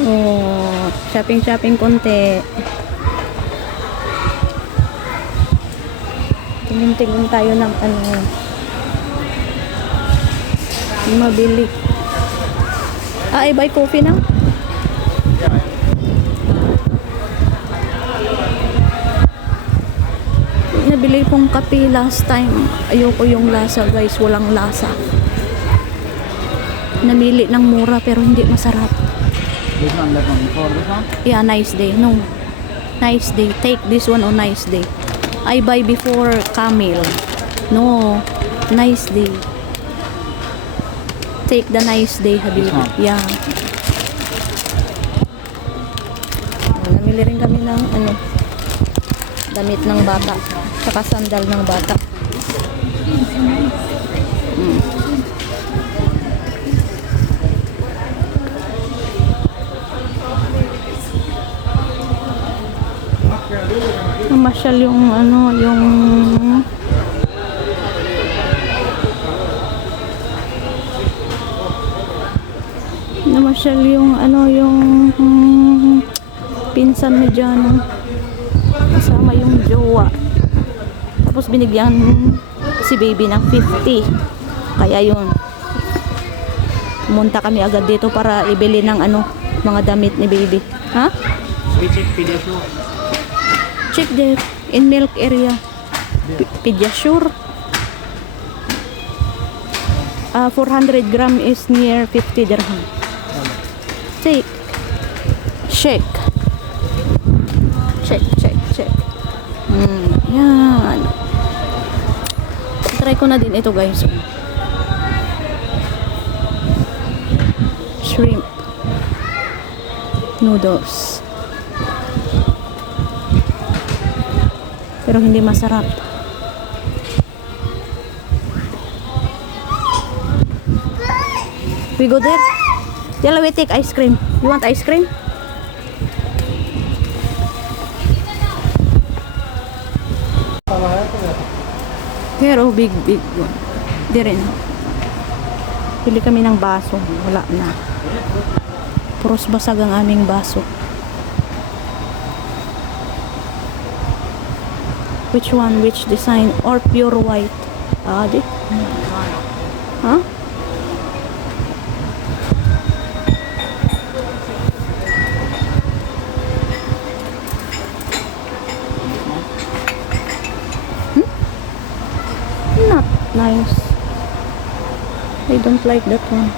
Oh, shopping konti. Tingin-tingin tayo ng ano. Mabili. I buy coffee na. Nabili kong kape last time. Ayoko yung lasa, guys. Walang lasa. Namili ng mura pero hindi masarap. This one, that one. For this one? Yeah, nice day. No. Nice day. Take this one on nice day. I buy before Camel. No. Nice day. Take the nice day, Habibi. This one? Yeah. Namili rin kami ng ano, damit ng bata. Saka sandal ng bata. Namasyal yung ano, yung namasyal yung ano, yung pinsan ni Jano. Kasama yung jowa. Tapos binigyan si baby ng 50. Kaya yun. Pumunta kami agad dito para ibili ng ano, mga damit ni baby. Ha? We check Pediasure. Check there in milk area. Pediasure. 400 gram is near 50 dirham. Take. Check. Check. Yan. Try ko na din ito, guys. Shrimp. Noodles. Pero hindi masarap. We go there. Yalla, we take ice cream. You want ice cream? Pero big one. Di rin. Pili kami ng baso. Wala na. Puros basag ang aming baso. Which one? Which design? Or pure white? Di. Huh? Not nice. I don't like that one.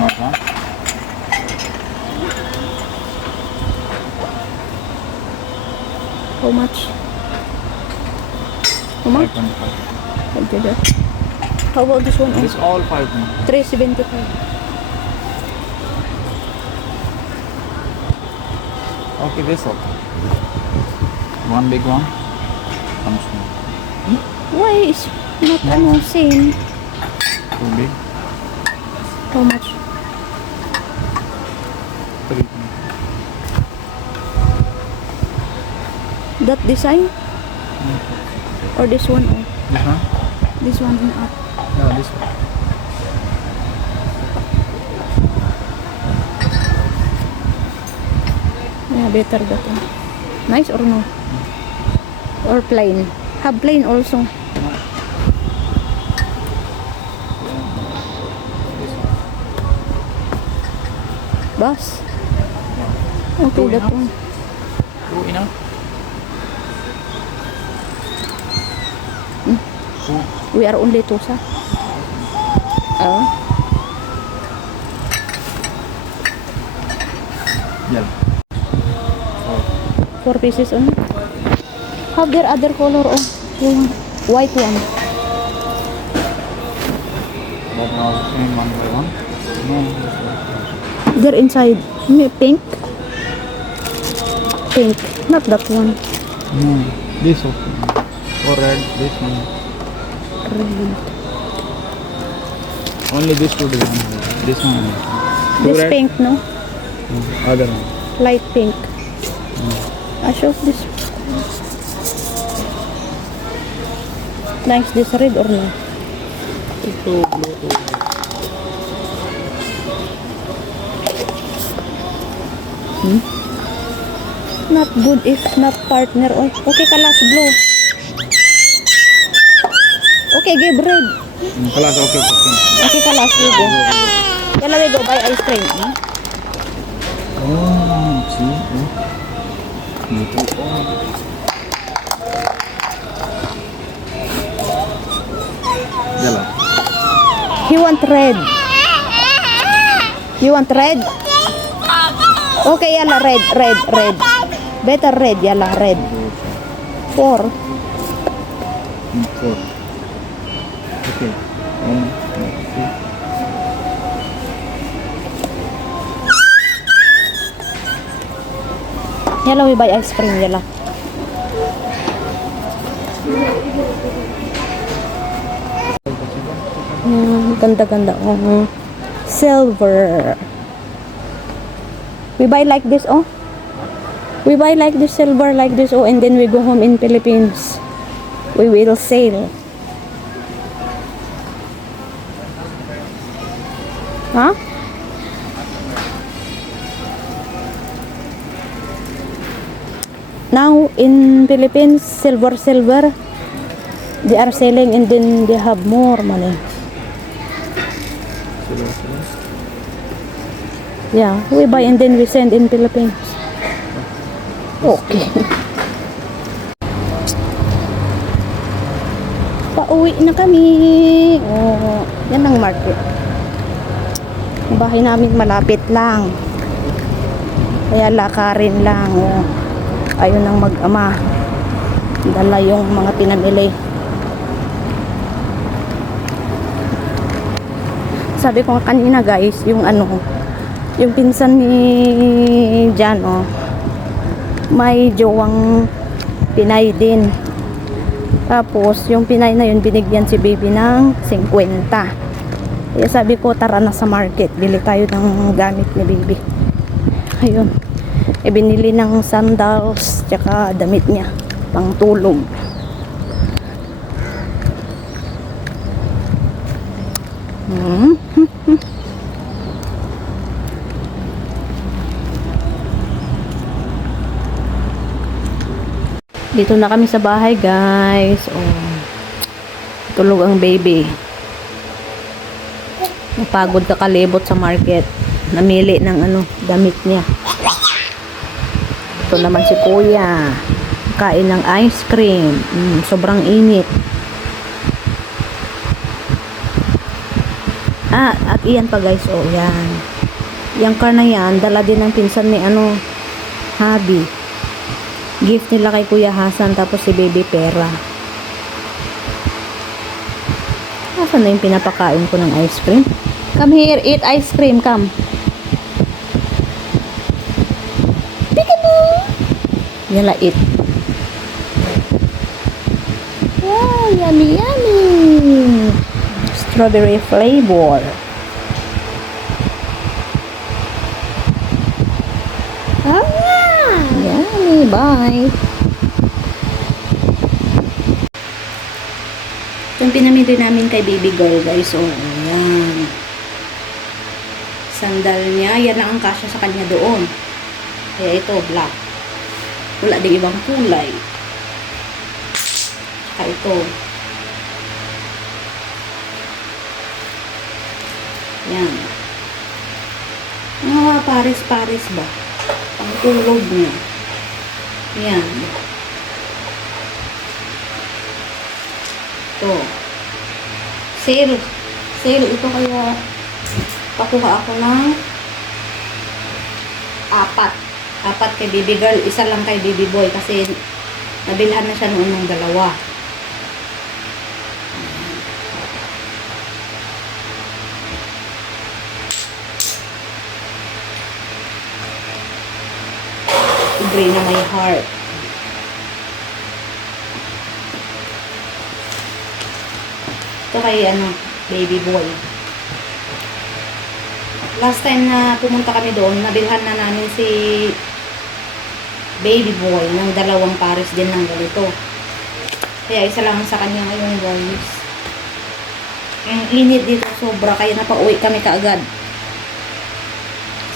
What one? How much? How much? 525. I did that. How about this one? This all 5. 375. Okay, this all. One big one. One small. Why is not ano same? Too big. How much? 3. That design? Or this one? Oh, This one? this one in up. Yeah, this one. Yeah, better that one. Nice or no? Or plain? Have plain also. Boss? Okay, Two that enough? one. 2 enough? Hmm. 2. We are only two, sa? Yeah. 4 pieces only. Have there other color? Oh, yung white one. That was same one by one. No. They're inside. Pink? Pink. Not that one. No. This okay. Or red. This one. Red. Only this two design. This one. Only. Two This red. pink, no? Other one. Light pink. I show this. Nice. This red or no? Two blue. Two red. Not good if not partner. Oh, okay ka last blue. Okay, give red. Kalas, okay. Okay ka last blue. Yala, we go buy ice cream. Oh, see? Dito. Yala. He want red. You want red? Okay, yala, red. Better red, yala, red. 4. 4. Okay. 1, 2, 3. Yala, we buy ice cream, yala. Ganda-ganda. Silver. We buy like this, oh. We buy like this silver like this, oh, and then we go home in Philippines. We will sail. Huh? Now in Philippines, silver, they are selling and then they have more money. Yeah, we buy and then we send in Philippines. Okay. Pauwi na kami. Oh, yan ang market. Ang bahay namin malapit lang. Kaya lakarin lang. Oh. Ayun ang mag-ama. Dala yung mga pinamili. Sabi ko kanina guys, yung yung pinsan ni Jano, may jowang Pinay din. Tapos yung Pinay na yun, binigyan si baby ng 50. Kaya sabi ko, tara na sa market, bili tayo ng gamit ni baby. Ayun, binili ng sandals tsaka damit niya pang tulog. Dito na kami sa bahay, guys. Oh. Tulog ang baby. Napagod kakalibot sa market. Namili ng damit niya. Ito naman si Kuya. Kain ng ice cream. Sobrang init. At iyan pa guys. Oh, yan. Yung car na yan, dala din ng pinsan ni Habi. Gift nila kay Kuya Hasan, tapos si baby pera. Asan na yung pinapakain ko ng ice cream? Come here, eat ice cream, come. Peekaboo! Yala, eat. Wow, yummy, yummy. Strawberry flavor. Yummy, bye. Yung pinamili namin kay baby girl, guys. Oh, yan. Sandal niya. Yan lang ang kasya sa kanya doon. Kaya ito, black. Wala din ibang kulay. Saka ito. Yan. Mga pares-pares ba? Ang tulog niya. Yan. Ito. Sale. Sale ito, kaya pakuha ako ng 4. 4 kay baby girl. Isa lang kay baby boy kasi nabilhan na siya noon ng 2. Libre na may heart. Ito kay baby boy. Last time na pumunta kami doon, nabilhan na namin si baby boy ng 2 pares din ng ganito. Kaya isa lang sa kanya ngayon, guys. Ang init dito sobra, kaya napauwi kami kaagad.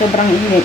Sobrang init.